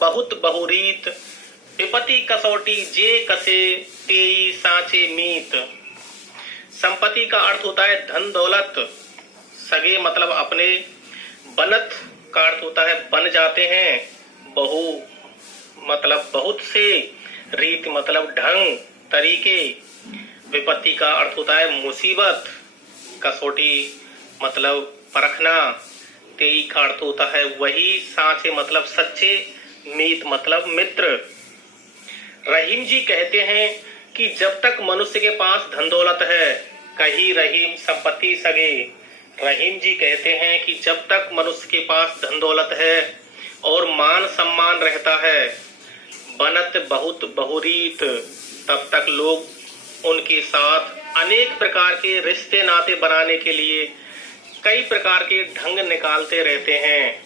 बहुत बहुरीत, विपत्ति कसौटी जे कसे तेई सांचे मीत। संपत्ति का अर्थ होता है धन दौलत, सगे मतलब अपने, बनत का अर्थ होता है बन जाते हैं, बहु मतलब बहुत से, रीत मतलब ढंग तरीके, विपत्ति का अर्थ होता है मुसीबत, कसौटी मतलब परखना, तेई का अर्थ होता है वही, सांचे मतलब सच्चे, मीत मतलब मित्र। रहीम जी कहते हैं कि जब तक मनुष्य के पास धन दौलत है, कहीं रहीम संपत्ति सगे। रहीम जी कहते हैं कि जब तक मनुष्य के पास धन दौलत है और मान सम्मान रहता है, बनत बहुत बहुरीत, तब तक लोग उनके साथ अनेक प्रकार के रिश्ते नाते बनाने के लिए कई प्रकार के ढंग निकालते रहते हैं।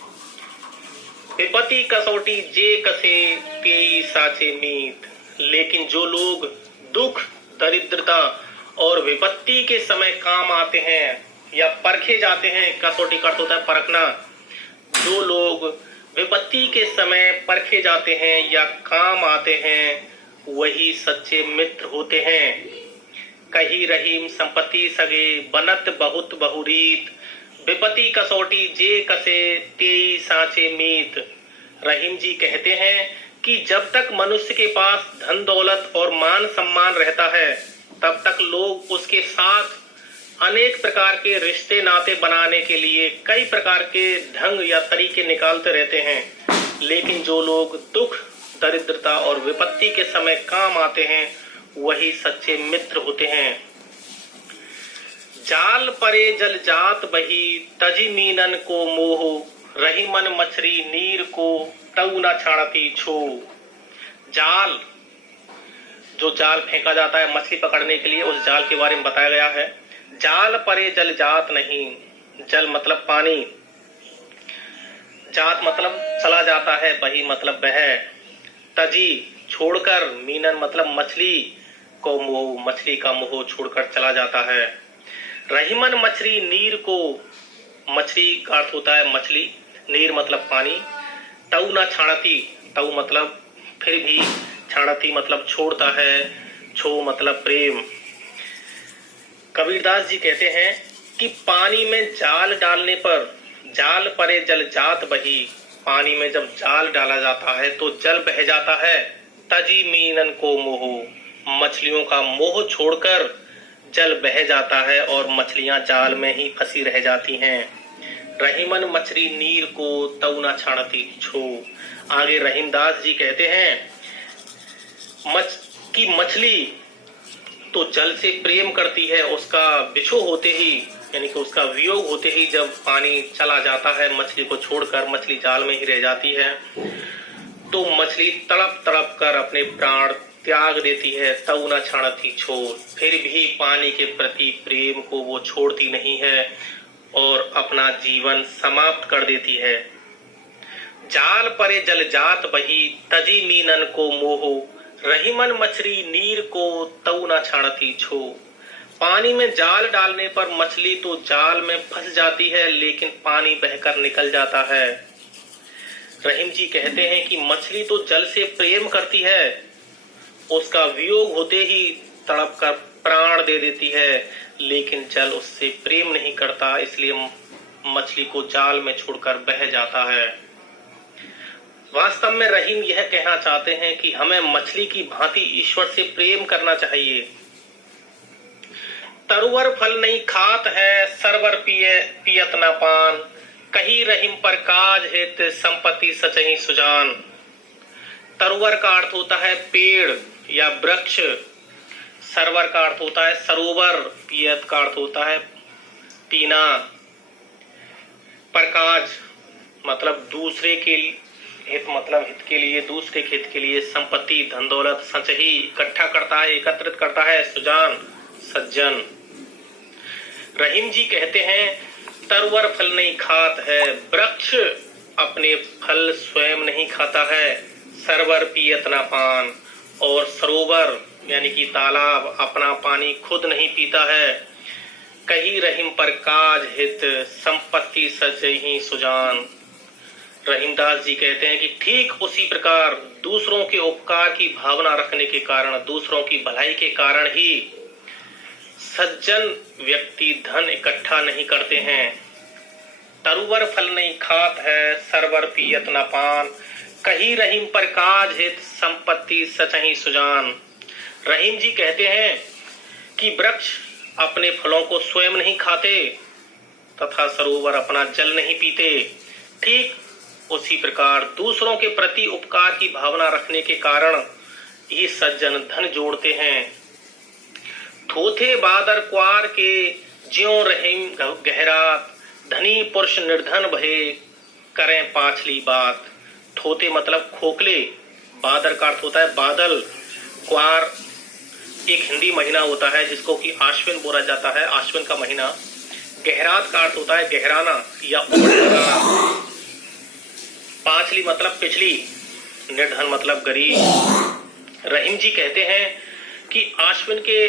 विपत्ति कसौटी जे कसे तेई साचे मीत। लेकिन जो लोग दुख, दरिद्रता और विपत्ति के समय काम आते हैं या परखे जाते हैं, कसौटी का अर्थ होता है परखना, जो लोग विपत्ति के समय परखे जाते हैं या काम आते हैं, वही सच्चे मित्र होते हैं। कही रहीम संपत्ति सगे, बनत बहुत बहुरीत, विपत्ति कसौटी जे कसे तेई सांचे मीत। रहीम जी कहते हैं कि जब तक मनुष्य के पास धन दौलत और मान सम्मान रहता है, तब तक लोग उसके साथ अनेक प्रकार के रिश्ते नाते बनाने के लिए कई प्रकार के ढंग या तरीके निकालते रहते हैं। लेकिन जो लोग दुख, दरिद्रता और विपत्ति के समय काम आते हैं, वही सच्चे मित्र होते हैं। जाल परे जल जात बही, तजी मीनन को मोह, रही मन मछरी नीर को तऊ न छाड़ती छो। जाल, जो जाल फेंका जाता है मछली पकड़ने के लिए, उस जाल के बारे में बताया गया है। जाल परे जल जात नहीं, जल मतलब पानी, जात मतलब चला जाता है, बही मतलब बह, तजी छोड़कर, मीनन मतलब मछली को मोह, मछली का मोह छोड़कर चला जाता है। रहीमन मछली नीर को, मछली का अर्थ होता है मछली, नीर मतलब पानी, तऊ ना छाड़ती, तऊ मतलब फिर भी, छाड़ती मतलब छोड़ता है, छो मतलब प्रेम। कबीरदास जी कहते हैं कि पानी में जाल डालने पर, जाल परे जल जात बही, पानी में जब जाल डाला जाता है तो जल बह जाता है। तजी मीनन को मोह, मछलियों का मोह छोड़कर जल बह जाता है और मछलियां जाल में ही फंसी रह जाती हैं। रहीमन मछली नीर को तऊ ना छाड़ती छो। आगे रहीमदास जी कहते हैं कि मछली तो जल से प्रेम करती है, उसका बिछो होते ही, यानी कि उसका वियोग होते ही जब पानी चला जाता है, मछली को छोड़कर मछली जाल में ही रह जाती है, तो मछली तड़प तड़प कर अपने प्राण त्याग देती है, तऊ न छाड़ती छोड़। फिर भी पानी के प्रति प्रेम को वो छोड़ती नहीं है और अपना जीवन समाप्त कर देती है। जाल परे जल जात बही, तजी मीनन को मोह, रहीमन मछली नीर को तऊ न छाड़ती छो। पानी में जाल डालने पर मछली तो जाल में फंस जाती है, लेकिन पानी बहकर निकल जाता है। रहीम जी कहते हैं कि मछली तो जल से प्रेम करती है, उसका वियोग होते ही तड़प कर प्राण दे देती है, लेकिन जल उससे प्रेम नहीं करता, इसलिए मछली को जाल में छोड़कर बह जाता है। वास्तव में रहीम यह कहना चाहते हैं कि हमें मछली की भांति ईश्वर से प्रेम करना चाहिए। तरुवर फल नहीं खात है, सरवर पियत न पान, कही रहीम पर काज हित, संपत्ति सचही सुजान। तरुवर का अर्थ होता है पेड़ या वृक्ष, सरवर का अर्थ होता है सरोवर, पियत का अर्थ होता है पीना, परकाज मतलब दूसरे के हित, मतलब हित के लिए, दूसरे के हित के लिए, संपत्ति धन दौलत संचही इकट्ठा करता है, एकत्रित करता है, सुजान सज्जन। रहीम जी कहते हैं तरुवर फल नहीं खात है, वृक्ष अपने फल स्वयं नहीं खाता है, सरवर पियत ना पान, और सरोवर यानी कि तालाब अपना पानी खुद नहीं पीता है। कही रहीम पर काज हित, संपत्ति सचही सुजान। रहीमदास जी कहते हैं कि ठीक उसी प्रकार दूसरों के उपकार की भावना रखने के कारण, दूसरों की भलाई के कारण ही सज्जन व्यक्ति धन इकट्ठा नहीं करते हैं। तरुवर फल नहीं खात है, सरवर पियत न पान, कही रहीम पर काज हित, संपत्ति सचही सुजान। रहीम जी कहते हैं कि वृक्ष अपने फलों को स्वयं नहीं खाते तथा सरोवर अपना जल नहीं पीते। ठीक उसी प्रकार दूसरों के प्रति उपकार की भावना रखने के कारण ये सज्जन धन जोड़ते हैं। थोथे बादर क्वार के ज्यों रहीम गहरात, धनी पुरुष निर्धन भये करें पाछली बात। थोते मतलब खोखले, बादर का अर्थ होता है बादल, क्वार एक हिंदी महीना होता है जिसको कि आश्विन बोला जाता है, आश्विन का महीना। गहरात का अर्थ होता है गहराना या उमड़ लगाना। पाछली मतलब पिछली, निर्धन मतलब गरीब। रहीम जी कहते हैं कि आश्विन के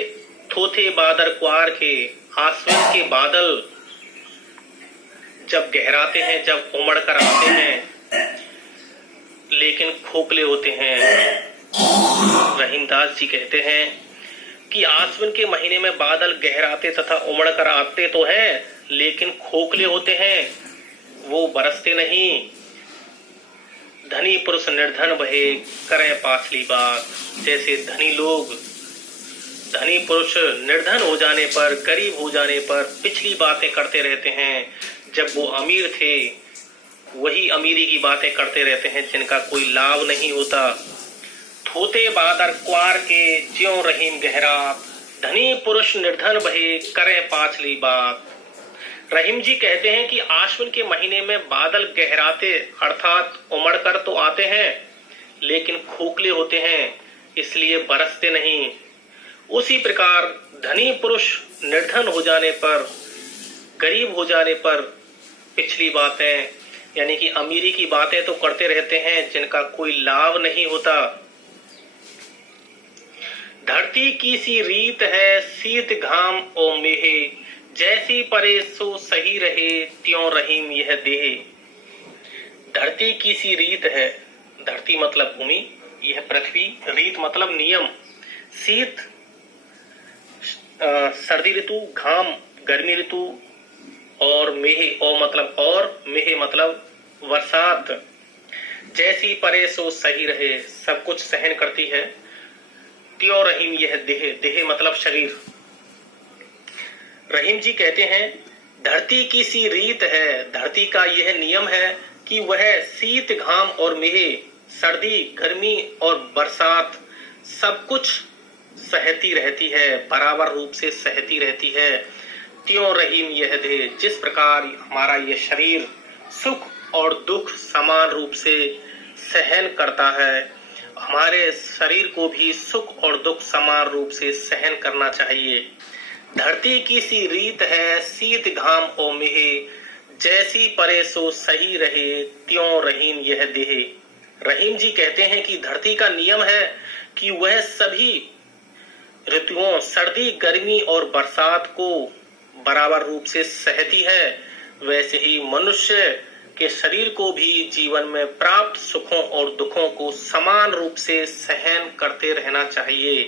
थोथे बादर क्वार के, आश्विन के बादल जब गहराते हैं, जब उमड़ कर आते हैं, लेकिन खोखले होते हैं। रहीमदास जी कहते हैं कि आश्विन के महीने में बादल गहराते तथा उमड़ कर आते तो हैं, लेकिन खोखले होते हैं, वो बरसते नहीं। धनी पुरुष निर्धन भये करें पाछली बात। जैसे धनी पुरुष निर्धन हो जाने पर, गरीब हो जाने पर पिछली बातें करते रहते हैं। जब वो अमीर थे वही अमीरी की बातें करते रहते हैं जिनका कोई लाभ नहीं होता। थोते बादर क्वार के ज्यों रहीम गहरात, धनी पुरुष निर्धन भये करें पाछली बात। रहीम जी कहते हैं कि आश्विन के महीने में बादल गहराते अर्थात उमड़ कर तो आते हैं, लेकिन खोखले होते हैं, इसलिए बरसते नहीं। उसी प्रकार धनी पुरुष निर्धन हो जाने पर, गरीब हो जाने पर पिछली बातें यानी कि अमीरी की बातें तो करते रहते हैं जिनका कोई लाभ नहीं होता। धरती की सी रीत है, शीत घाम ओ मेहे, जैसी परे सो सही रहे, त्यों रहीम यह देहे। धरती की सी रीत है, धरती मतलब भूमि, यह पृथ्वी, रीत मतलब नियम, शीत सर्दी ऋतु, घाम गर्मी ऋतु, और मेहे मेहे मतलब बरसात। जैसी परे सो सही रहे, सब कुछ सहन करती है। त्यों रहीम यह देहे, देहे मतलब शरीर। रहीम जी कहते हैं धरती की सी रीत है, धरती का यह नियम है कि वह शीत घाम और मेहे, सर्दी गर्मी और बरसात सब कुछ सहती रहती है, बराबर रूप से सहती रहती है। त्यों रहीम यह देह, जिस प्रकार हमारा यह शरीर सुख और दुख समान रूप से सहन करता है, हमारे शरीर को भी सुख और दुख समान रूप से सहन करना चाहिए। धरती की सी रीत है, शीत घाम ओ मेहे, जैसी परे सो सही रहे, त्यों रहीम यह देहे। रहीम जी कहते हैं कि धरती का नियम है कि वह सभी ऋतुओं सर्दी गर्मी और बरसात को बराबर रूप से सहती है। वैसे ही मनुष्य के शरीर को भी जीवन में प्राप्त सुखों और दुखों को समान रूप से सहन करते रहना चाहिए।